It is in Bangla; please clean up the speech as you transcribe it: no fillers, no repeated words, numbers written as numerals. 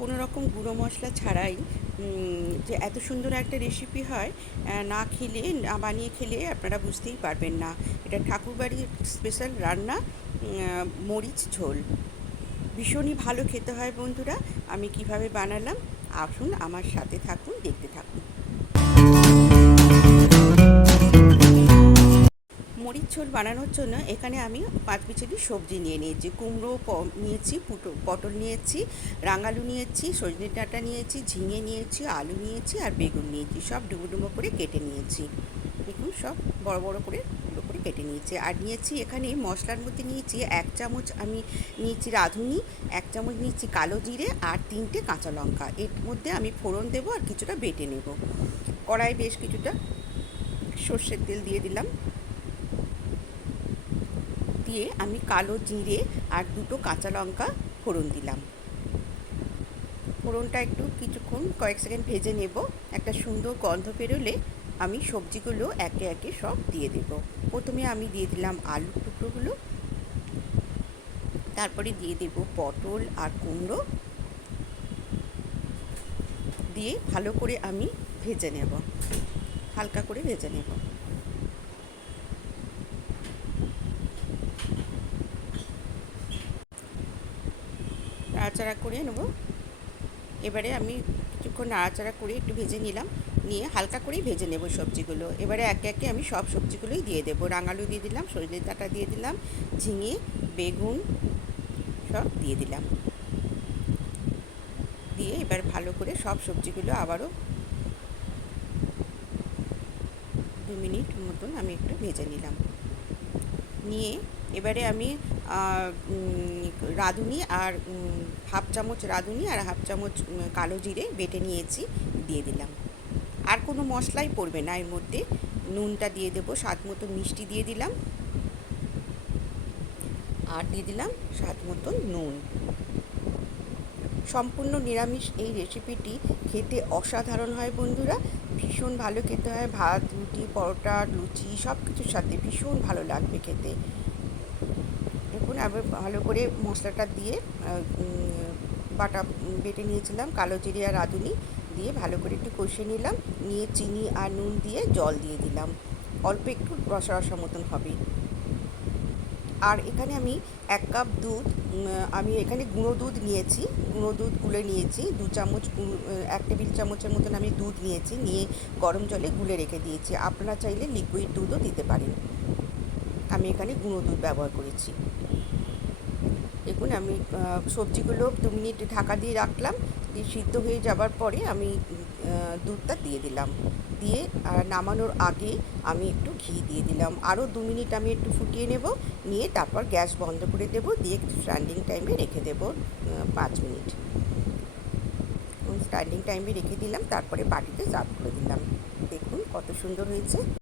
কোনো রকম গুঁড়ো মশলা ছাড়াই যে এত সুন্দর একটা রেসিপি হয়, না খেলে, না বানিয়ে খেলে আপনারা বুঝতেই পারবেন না। এটা ঠাকুরবাড়ির স্পেশাল রান্না, মরিচ ঝোল। ভীষণই ভালো খেতে হয় বন্ধুরা। আমি কিভাবে বানালাম, আসুন আমার সাথে থাকুন, দেখতে থাকুন। মরিচ ঝোল বানানোর জন্য এখানে আমি 5 বিচেলি সবজি নিয়ে নিয়েছি। কুমড়ো নিয়েছি, পটল নিয়েছি, রাঙালু নিয়েছি, সজনে ডাঁটা নিয়েছি, ঝিঙে নিয়েছি, আলু নিয়েছি আর বেগুন নিয়েছি। সব ডুবো ডুবো করে কেটে নিয়েছি। দেখুন, সব বড় বড় করে ডুবো করে কেটে নিয়েছি। আর নিয়েছি এখানে মশলার মধ্যে নিয়েছি 1 চামচ আমি নিয়েছি রাঁধুনি, 1 চামচ নিয়েছি কালো জিরে আর 3টে কাঁচা লঙ্কা। এর মধ্যে আমি ফোড়ন দেবো আর কিছুটা বেটে নেব। কড়াই বেশ কিছুটা সর্ষের তেল দিয়ে দিলাম। দিয়ে আমি কালো জিরে আর 2টো কাঁচা লঙ্কা ফোড়ন দিলাম। ফোড়নটা একটু কিছুক্ষণ কয়েক সেকেন্ড ভেজে নেব। একটা সুন্দর গন্ধ বেরোলে আমি সবজিগুলো একে একে সব দিয়ে দেব। প্রথমে আমি দিয়ে দিলাম আলুর টুকরোগুলো, তারপরে দিয়ে দেব পটল আর কুমড়ো, দিয়ে ভালো করে আমি ভেজে নেব, হালকা করে ভেজে নেব। নাড়াচাড়া করে নেব। এবারে আমি কিছুক্ষণ নাড়াচাড়া করে একটু ভেজে নিলাম, নিয়ে হালকা করেই ভেজে নেব সবজিগুলো। এবারে একে একে আমি সব সবজিগুলোই দিয়ে দেবো। রাঙালু দিয়ে দিলাম, সজনে ডাঁটা দিয়ে দিলাম, ঝিঙে, বেগুন সব দিয়ে দিলাম। দিয়ে এবার ভালো করে সব সবজিগুলো আবারও 2 মিনিট মতন আমি একটু ভেজে নিলাম। নিয়ে এবারে আমি রাঁধুনি আর 1/2 চামচ রাঁধুনি আর 1/2 চামচ কালো জিরে বেটে নিয়েছি, দিয়ে দিলাম। আর কোনো মশলাই পড়বে না এর মধ্যে। নুনটা দিয়ে দেবো, স্বাদ মতো মিষ্টি দিয়ে দিলাম, আর দিয়ে দিলাম স্বাদ মতো নুন। সম্পূর্ণ নিরামিষ এই রেসিপিটি খেতে অসাধারণ হয় বন্ধুরা। ভীষণ ভালো খেতে হয়, ভাত, রুটি, পরোটা, লুচি সব কিছুর সাথে ভীষণ ভালো লাগবে খেতে। দেখুন, আবার ভালো করে মশলাটা দিয়ে বাটা বেটে নিয়েছিলাম কালো জিরে আর রাঁধুনি দিয়ে ভালো করে একটু কষিয়ে নিলাম। নিয়ে চিনি আর নুন দিয়ে জল দিয়ে দিলাম, অল্প একটু রসা রসা মতন হবে। আর এখানে আমি 1 কাপ দুধ, আমি এখানে গুঁড়ো দুধ নিয়েছি, গুঁড়ো দুধ গুলে নিয়েছি 2 চামচ, 1 টেবিল চামচের মতন আমি দুধ নিয়েছি, নিয়ে গরম জলে গুলে রেখে দিয়েছি। আপনারা চাইলে লিকুইড দুধও দিতে পারেন, আমি এখানে গুঁড়ো দুধ ব্যবহার করেছি। দেখুন, আমি সবজিগুলো 2 মিনিট ঢাকা দিয়ে রাখলাম, দিয়ে সিদ্ধ হয়ে যাবার পরে আমি দুধটা দিয়ে দিলাম। দিয়ে নামানোর আগে আমি একটু ঘি দিয়ে দিলাম। আরও 2 মিনিট আমি একটু ফুটিয়ে নেব, নিয়ে তারপর গ্যাস বন্ধ করে দেব, দিয়ে স্ট্যান্ডিং টাইমে রেখে দেব 5 মিনিট। স্ট্যান্ডিং টাইমে রেখে দিলাম, তারপরে বাটিতে সার্ভ করে দিলাম। দেখুন কত সুন্দর হয়েছে।